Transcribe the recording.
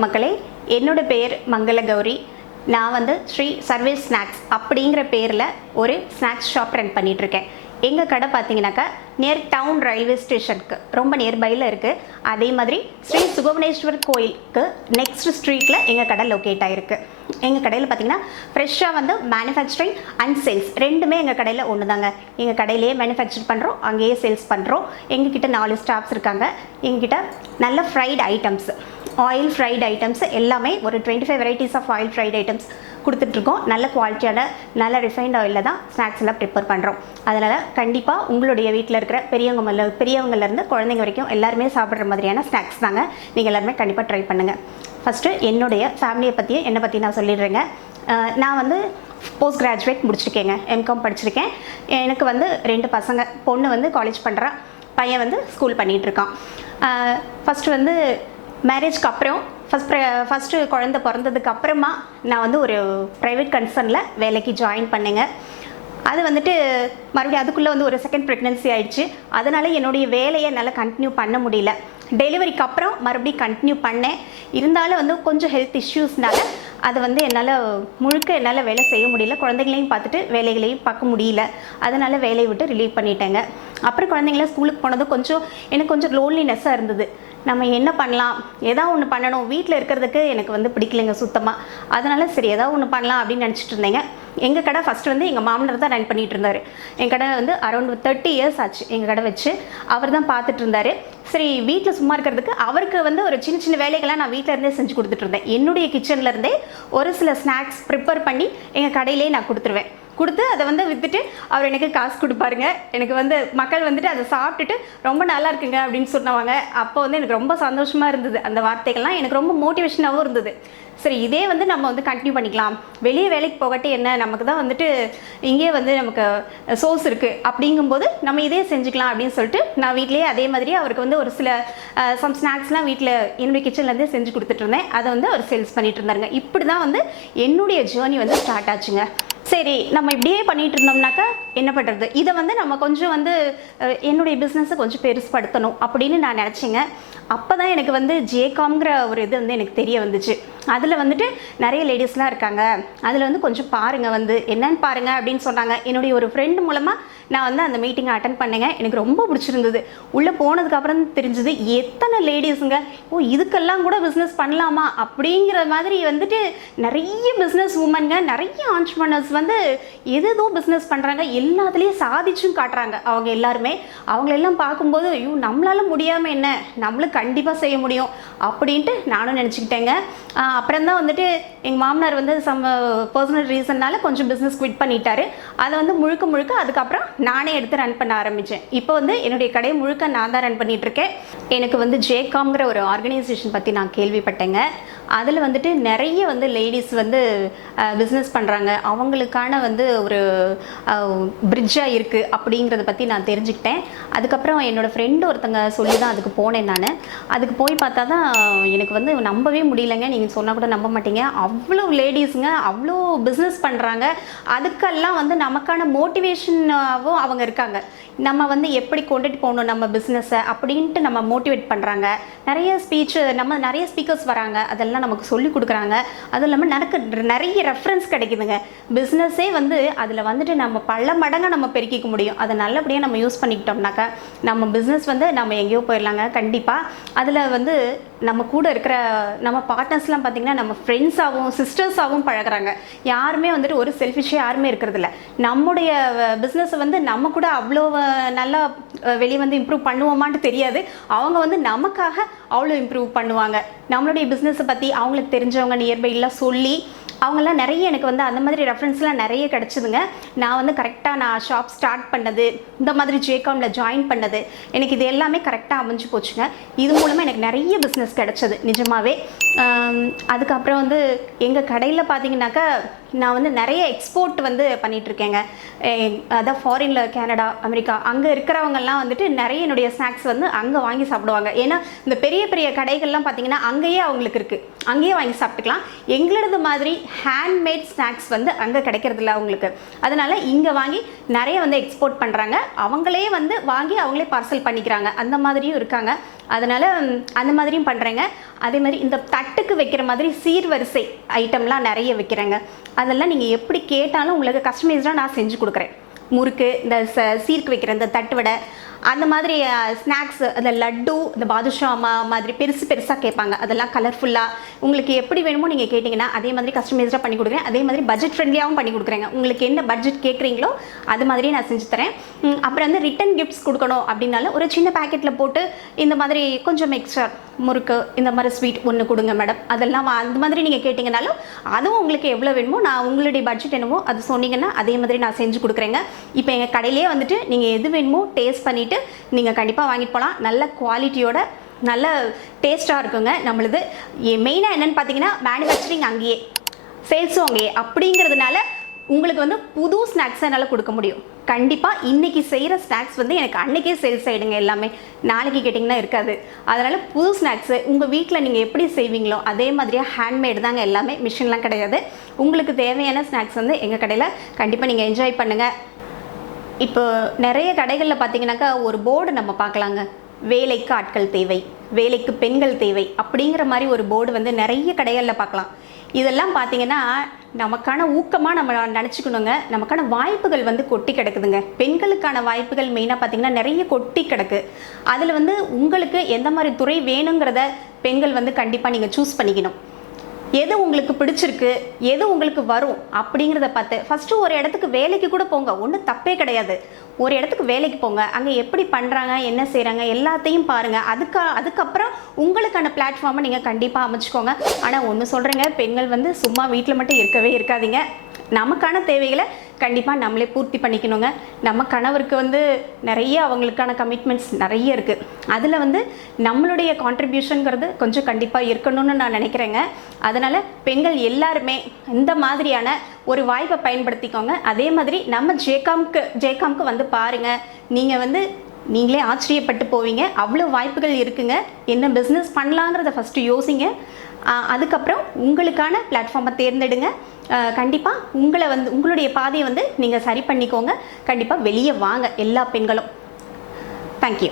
வணக்கம் மக்களே, என்னோட பேர் மங்கள கௌரி. நான் வந்து ஸ்ரீ சர்வீஸ் ஸ்நாக்ஸ் அப்படிங்கிற பேரில் ஒரு ஸ்நாக்ஸ் ஷாப் ரன் பண்ணிகிட்ருக்கேன். எங்கள் கடை பார்த்தீங்கன்னாக்கா நியர் டவுன் ரயில்வே ஸ்டேஷனுக்கு ரொம்ப நியர்பையில் இருக்குது. அதே மாதிரி ஸ்ரீ சுகவனேஸ்வர் கோயிலுக்கு நெக்ஸ்ட் ஸ்ட்ரீட்டில் எங்கள் கடை லொக்கேட் ஆகிருக்கு. எங்கள் கடையில் பார்த்தீங்கன்னா ஃப்ரெஷ்ஷாக வந்து மேனுஃபேக்சரிங் அண்ட் சேல்ஸ் ரெண்டுமே எங்கள் கடையில் ஒன்று தாங்க. எங்கள் கடையிலேயே மேனுஃபேக்சர் பண்ணுறோம், அங்கேயே சேல்ஸ் பண்ணுறோம். எங்ககிட்ட 4 ஸ்டாஃப்ஸ் இருக்காங்க. எங்ககிட்ட நல்ல fried items, oil fried items எல்லாமே ஒரு 25 varieties of oil fried items கொடுத்துட்ருக்கோம். நல்ல குவாலிட்டியான நல்ல ரிஃபைன்ட் ஆயிலில் தான் ஸ்நாக்ஸ் எல்லாம் ப்ரிப்பேர் பண்ணுறோம். அதனால் கண்டிப்பாக உங்களுடைய வீட்டில் இருக்கிற பெரியவங்கலேருந்து குழந்தைங்க வரைக்கும் எல்லாருமே சாப்பிட்ற மாதிரியான ஸ்நாக்ஸ் தாங்க. நீங்கள் எல்லாருமே கண்டிப்பாக ட்ரை பண்ணுங்கள். ஃபஸ்ட்டு என்னுடைய ஃபேமிலியை பற்றியும் என்னை பற்றி நான் சொல்லிடுறேங்க. நான் வந்து போஸ்ட் கிராஜுவேட் முடிச்சிருக்கேங்க, எம்காம் படிச்சிருக்கேன். எனக்கு வந்து 2 பசங்க, பொண்ணு வந்து காலேஜ் பண்ணுறா, பையன் வந்து ஸ்கூல் பண்ணிகிட்ருக்கான். ஃபஸ்ட்டு வந்து மேரேஜ்க்கு அப்புறம் ஃபஸ்ட்டு குழந்தை பிறந்ததுக்கு அப்புறமா நான் வந்து ஒரு ப்ரைவேட் கன்சர்னில் வேலைக்கு ஜாயின் பண்ணேங்க. அது வந்துட்டு மறுபடியும் அதுக்குள்ளே வந்து ஒரு செகண்ட் ப்ரெக்னன்சி ஆயிடுச்சு. அதனால் என்னுடைய வேலையை என்னால் கண்டினியூ பண்ண முடியல. டெலிவரிக்கு அப்புறம் மறுபடியும் கண்டினியூ பண்ணேன். இருந்தாலும் வந்து கொஞ்சம் ஹெல்த் இஷ்யூஸ்னால அது வந்து என்னால் வேலை செய்ய முடியல. குழந்தைங்களையும் பார்த்துட்டு வேலைகளையும் பார்க்க முடியல. அதனால் வேலையை விட்டு ரிலீவ் பண்ணிட்டேங்க. அப்புறம் குழந்தைங்களாம் ஸ்கூலுக்கு போனதும் எனக்கு கொஞ்சம் லோன்லினஸ்ஸாக இருந்தது. நம்ம என்ன பண்ணலாம், ஏதாவது ஒன்று பண்ணணும், வீட்டில் இருக்கிறதுக்கு எனக்கு வந்து பிடிக்கலைங்க சுத்தமாக. அதனால் சரி ஏதாவது ஒன்று பண்ணலாம் அப்படின்னு நினச்சிட்டு இருந்தேங்க. எங்கள் கடை ஃபஸ்ட்டு வந்து எங்கள் மாமனார் தான் ரன் பண்ணிகிட்டு இருந்தார். எங்கள் கடை வந்து அரௌண்ட் 30 இயர்ஸ் ஆச்சு எங்கள் கடை வச்சு. அவர் தான் பார்த்துட்டு இருந்தார். சரி வீட்டில் சும்மா இருக்கிறதுக்கு அவருக்கு வந்து ஒரு சின்ன சின்ன வேலைகள்லாம் நான் வீட்டில் இருந்தே செஞ்சு கொடுத்துட்ருந்தேன். என்னுடைய கிச்சன்லேருந்தே ஒரு சில ஸ்நாக்ஸ் ப்ரிப்பேர் பண்ணி எங்கள் கடையிலே நான் கொடுத்து அதை வந்து விற்றுட்டு அவர் எனக்கு காசு கொடுப்பாருங்க. எனக்கு வந்து மக்கள் வந்துட்டு அதை சாப்பிட்டுட்டு ரொம்ப நல்லா இருக்குங்க அப்படின்னு சொன்னாங்க. அப்போ வந்து எனக்கு ரொம்ப சந்தோஷமாக இருந்தது. அந்த வார்த்தைகள்லாம் எனக்கு ரொம்ப மோட்டிவேஷனாகவும் இருந்தது. சரி இதே வந்து நம்ம வந்து கண்டினியூ பண்ணிக்கலாம், வெளியே வேலைக்கு போகட்டி என்ன, நமக்கு தான் வந்துட்டு இங்கே வந்து நமக்கு சோர்ஸ் இருக்குது, அப்படிங்கும்போது நம்ம இதே செஞ்சுக்கலாம் அப்படின்னு சொல்லிட்டு நான் வீட்டிலேயே அதே மாதிரி அவருக்கு வந்து ஒரு சில சம் ஸ்நாக்ஸ்லாம் வீட்டில் என்னுடைய கிச்சன்லேருந்தே செஞ்சு கொடுத்துட்டு இருந்தேன். அதை வந்து அவர் சேல்ஸ் பண்ணிட்டு இருந்தாருங்க. இப்படி தான் வந்து என்னுடைய ஜேர்னி வந்து ஸ்டார்ட் ஆச்சுங்க. சரி நம்ம இப்படியே பண்ணிகிட்டு இருந்தோம்னாக்கா என்ன பண்ணுறது, இதை வந்து நம்ம கொஞ்சம் வந்து என்னுடைய பிஸ்னஸை கொஞ்சம் பெருசுப்படுத்தணும் அப்படின்னு நான் நினச்சிங்க. அப்போ தான் எனக்கு வந்து ஜேகாம்ங்கிற ஒரு இது வந்து எனக்கு தெரிய வந்துச்சு. அதில் வந்துட்டு நிறைய லேடிஸ்லாம் இருக்காங்க, அதில் வந்து கொஞ்சம் பாருங்கள், வந்து என்னன்னு பாருங்கள் அப்படின்னு சொன்னாங்க. என்னுடைய ஒரு ஃப்ரெண்டு மூலமாக நான் வந்து அந்த மீட்டிங்கை அட்டன் பண்ணேங்க. எனக்கு ரொம்ப பிடிச்சிருந்தது. உள்ளே போனதுக்கப்புறம் தெரிஞ்சது எத்தனை லேடிஸுங்க, இதுக்கெல்லாம் கூட பிஸ்னஸ் பண்ணலாமா அப்படிங்கிற மாதிரி வந்துட்டு நிறைய பிஸ்னஸ் உமனுங்க, நிறைய ஆண்டர்ப்ரனர்ஸ் வந்து ஏதோ பிஸ்னஸ் பண்ணுறாங்க, எல்லாத்துலேயும் சாதிச்சும் காட்டுறாங்க. அவங்க எல்லாருமே அவங்களெல்லாம் பார்க்கும்போது ஐயோ நம்மளால முடியாமல் என்ன, நம்மளும் கண்டிப்பாக செய்ய முடியும் அப்படின்ட்டு நானும் நினச்சிக்கிட்டேங்க. அப்புறம் தான் வந்துட்டு எங்கள் மாமனார் வந்து சம் பர்சனல் ரீசன்னால கொஞ்சம் பிஸ்னஸ் குவிட் பண்ணிட்டாரு. அதை வந்து முழுக்க அதுக்கப்புறம் நானே எடுத்து ரன் பண்ண ஆரம்பித்தேன். இப்போ வந்து என்னுடைய கடையை முழுக்க நான் தான் ரன் பண்ணிகிட்ருக்கேன். எனக்கு வந்து ஜேகாம்ங்கிற ஒரு ஆர்கனைசேஷன் பற்றி நான் கேள்விப்பட்டேங்க. அதில் வந்துட்டு நிறைய வந்து லேடிஸ் வந்து பிஸ்னஸ் பண்ணுறாங்க, அவங்களுக்கான வந்து ஒரு பிரிட்ஜாக இருக்குது அப்படிங்கிறத பற்றி நான் தெரிஞ்சுக்கிட்டேன். அதுக்கப்புறம் என்னோடய ஃப்ரெண்டு ஒருத்தங்க சொல்லி தான் அதுக்கு போனேன். நான் அதுக்கு போய் பார்த்தா தான் எனக்கு வந்து நம்பவே முடியலைங்க. நீங்கள் சொன்னால் கூட நம்ப மாட்டீங்க, அவ்வளோ லேடிஸுங்க அவ்வளோ பிஸ்னஸ் பண்ணுறாங்க. அதுக்கெல்லாம் வந்து நமக்கான மோட்டிவேஷனாகவும் அவங்க இருக்காங்க. நம்ம வந்து எப்படி கொண்டுட்டு போகணும் நம்ம பிஸ்னஸை அப்படின்ட்டு நம்ம மோட்டிவேட் பண்ணுறாங்க. நிறைய ஸ்பீக்கர்ஸ் வராங்க, அதெல்லாம் நமக்கு சொல்லி கொடுக்குறாங்க. அதுவும் இல்லாமல் நிறைய ரெஃபரன்ஸ் கிடைக்குதுங்க. பிஸ்னஸே வந்து அதில் வந்துட்டு நம்ம பல மடங்காக நம்ம பெருக்கிக்க முடியும். அதை நல்லபடியாக நம்ம யூஸ் பண்ணிக்கிட்டோம்னாக்கா நம்ம பிஸ்னஸ் வந்து நம்ம எங்கேயோ போயிடலாங்க கண்டிப்பாக. அதில் வந்து நம்ம கூட இருக்கிற நம்ம பார்ட்னர்ஸ்லாம் பார்த்திங்கன்னா நம்ம ஃப்ரெண்ட்ஸாகவும் சிஸ்டர்ஸாகவும் பழகிறாங்க. யாருமே வந்துட்டு ஒரு செல்ஃபிஷாக யாருமே இருக்கிறதில்ல. நம்முடைய பிஸ்னஸை வந்து நம்ம கூட அவ்வளோ நல்லா வெளியே வந்து இம்ப்ரூவ் பண்ணுவோமான்னு தெரியாது, அவங்க வந்து நமக்காக அவ்வளோ இம்ப்ரூவ் பண்ணுவாங்க. நம்மளுடைய பிஸ்னஸை பற்றி அவங்களுக்கு தெரிஞ்சவங்க நியர்பைலாம் சொல்லி அவங்கெல்லாம் நிறைய எனக்கு வந்து அந்த மாதிரி ரெஃபரன்ஸ்லாம் நிறைய கிடச்சிதுங்க. நான் வந்து கரெக்டாக நான் ஷாப் ஸ்டார்ட் பண்ணது, இந்த மாதிரி ஜேகாமில் ஜாயின் பண்ணது, எனக்கு இது எல்லாமே கரெக்டாக அமைஞ்சு போச்சுங்க. இது மூலமாக எனக்கு நிறைய பிஸ்னஸ் கிடச்சிது நிஜமாகவே. அதுக்கப்புறம் வந்து எங்கள் கடையில் பார்த்தீங்கன்னாக்கா நான் வந்து நிறைய எக்ஸ்போர்ட் வந்து பண்ணிகிட்ருக்கேங்க. அதான் ஃபாரினில் கனடா, அமெரிக்கா அங்கே இருக்கிறவங்கெல்லாம் வந்துட்டு நிறைய என்னுடைய ஸ்நாக்ஸ் வந்து அங்கே வாங்கி சாப்பிடுவாங்க. ஏன்னா இந்த பெரிய பெரிய கடைகள்லாம் பார்த்திங்கன்னா அங்கேயே அவங்களுக்கு இருக்குது, அங்கேயே வாங்கி சாப்பிட்டுக்கலாம். எங்களது மாதிரி ஹேண்ட்மேட் ஸ்நாக்ஸ் வந்து அங்கே கிடைக்கிறதில்ல அவங்களுக்கு. அதனால் இங்கே வாங்கி நிறைய வந்து எக்ஸ்போர்ட் பண்ணுறாங்க. அவங்களே வந்து வாங்கி அவங்களே பார்சல் பண்ணிக்கிறாங்க. அந்த மாதிரியும் இருக்காங்க. அதனால் அந்த மாதிரியும் பண்ணுறேங்க. அதே மாதிரி இந்த தட்டுக்கு வைக்கிற மாதிரி சீர்வரிசை ஐட்டம்லாம் நிறைய வைக்கிறேங்க. அதெல்லாம் நீங்கள் எப்படி கேட்டாலும் உங்களுக்கு கஸ்டமைஸ்டாக நான் செஞ்சு கொடுக்குறேன். முறுக்கு, இந்த சீர்க்கு வைக்கிற இந்த தட்டு வடை, அந்த மாதிரி ஸ்நாக்ஸ், அந்த லட்டு, இந்த பாதுஷா மாதிரி பெருசு பெருசாக கேட்பாங்க. அதெல்லாம் கலர்ஃபுல்லாக உங்களுக்கு எப்படி வேணுமோ நீங்கள் கேட்டிங்கன்னா அதே மாதிரி கஸ்டமைஸ்டாக பண்ணி கொடுக்குறேன். அதே மாதிரி பட்ஜெட் ஃப்ரெண்ட்லியாகவும் பண்ணி கொடுக்குறேங்க. உங்களுக்கு என்ன பட்ஜெட் கேட்குறீங்களோ அது மாதிரியே நான் செஞ்சு தரேன். அப்புறம் வந்து ரிட்டன் கிஃப்ட்ஸ் கொடுக்கணும் அப்படின்னாலும் ஒரு சின்ன பேக்கெட்டில் போட்டு இந்த மாதிரி கொஞ்சம் எக்ஸ்ட்ரா முறுக்கு, இந்த மாதிரி ஸ்வீட் ஒன்று கொடுங்க மேடம், அதெல்லாம் அந்த மாதிரி நீங்கள் கேட்டிங்கனாலும் அதுவும் உங்களுக்கு எவ்வளோ வேணுமோ, நான் உங்களுடைய பட்ஜெட் என்னமோ அது சொன்னீங்கன்னா அதே மாதிரி நான் செஞ்சு கொடுக்குறேங்க. இப்போ எங்கள் கடையிலே வந்துட்டு நீங்கள் எது வேணுமோ டேஸ்ட் பண்ணிவிட்டு நீங்கள் கண்டிப்பாக வாங்கிட்டு போகலாம். நல்ல குவாலிட்டியோட நல்ல டேஸ்ட்டாக இருக்குங்க. நம்மளது மெயினாக என்னென்னு பார்த்தீங்கன்னா மேனுஃபேக்சரிங் அங்கேயே, சேல்ஸும் அங்கேயே அப்படிங்கிறதுனால உங்களுக்கு வந்து புது ஸ்நாக்ஸை என்னால் கொடுக்க முடியும். கண்டிப்பாக இன்றைக்கி செய்கிற ஸ்நாக்ஸ் வந்து எனக்கு அன்றைக்கே சேல்ஸ் ஆகிடுங்க. எல்லாமே நாளைக்கு கேட்டிங்கன்னா இருக்காது. அதனால் புது ஸ்நாக்ஸு உங்கள் வீட்டில் நீங்கள் எப்படி செய்வீங்களோ அதே மாதிரியாக ஹேண்ட்மேடு தாங்க எல்லாமே, மிஷின்லாம் கிடையாது. உங்களுக்கு தேவையான ஸ்நாக்ஸ் வந்து எங்கள் கடையில் கண்டிப்பாக நீங்கள் என்ஜாய் பண்ணுங்கள். இப்போ நிறைய கடைகளில் பார்த்தீங்கன்னாக்கா ஒரு போர்டு நம்ம பார்க்கலாங்க, வேலைக்கு ஆட்கள் தேவை, வேலைக்கு பெண்கள் தேவை அப்படிங்கிற மாதிரி ஒரு போர்டு வந்து நிறைய கடைகளில் பார்க்கலாம். இதெல்லாம் பார்த்தீங்கன்னா நமக்கான ஊக்கமாக நம்ம நினச்சிக்கணுங்க. நமக்கான வாய்ப்புகள் வந்து கொட்டி கிடக்குதுங்க. பெண்களுக்கான வாய்ப்புகள் மெயினாக பார்த்தீங்கன்னா நிறைய கொட்டி கிடக்கு. அதில் வந்து உங்களுக்கு எந்த மாதிரி துறை வேணுங்கிறத பெண்கள் வந்து கண்டிப்பாக நீங்கள் சூஸ் பண்ணிக்கணும். எது உங்களுக்கு பிடிச்சிருக்கு, எது உங்களுக்கு வரும் அப்படிங்கிறத பார்த்து ஃபஸ்ட்டு ஒரு இடத்துக்கு வேலைக்கு கூட போங்க, ஒன்றும் தப்பே கிடையாது. ஒரு இடத்துக்கு வேலைக்கு போங்க, அங்கே எப்படி பண்ணுறாங்க, என்ன செய்கிறாங்க எல்லாத்தையும் பாருங்கள். அதுக்கப்புறம் உங்களுக்கான பிளாட்ஃபார்மை நீங்கள் கண்டிப்பாக அமைச்சுக்கோங்க. ஆனால் ஒன்று சொல்கிறேங்க, பெண்கள் வந்து சும்மா வீட்டில் மட்டும் இருக்கவே இருக்காதீங்க. நமக்கான தேவைகளை கண்டிப்பாக நம்மளே பூர்த்தி பண்ணிக்கணுங்க. நம்ம கணவருக்கு வந்து நிறைய அவங்களுக்கான கமிட்மெண்ட்ஸ் நிறைய இருக்குது. அதில் வந்து நம்மளுடைய கான்ட்ரிபியூஷனுங்கிறது கொஞ்சம் கண்டிப்பாக இருக்கணும்னு நான் நினைக்கிறேங்க. அதனால் பெண்கள் எல்லாருமே இந்த மாதிரியான ஒரு வாய்ப்பை பயன்படுத்திக்கோங்க. அதே மாதிரி நம்ம ஜேகாம்க்கு வந்து பாருங்கள். நீங்கள் வந்து நீங்களே ஆச்சரியப்பட்டு போவீங்க. அவ்வளோ வாய்ப்புகள் இருக்குங்க. என்ன பிஸ்னஸ் பண்ணலாங்கிறத ஃபஸ்ட்டு யோசிங்க. அதுக்கப்புறம் உங்களுக்கான பிளாட்ஃபார்மை தேர்ந்தெடுங்க. கண்டிப்பாக உங்களுடைய பாதையை வந்து நீங்கள் சரி பண்ணிக்கோங்க. கண்டிப்பாக வெளியே வாங்க எல்லா பெண்களும். தேங்க்யூ.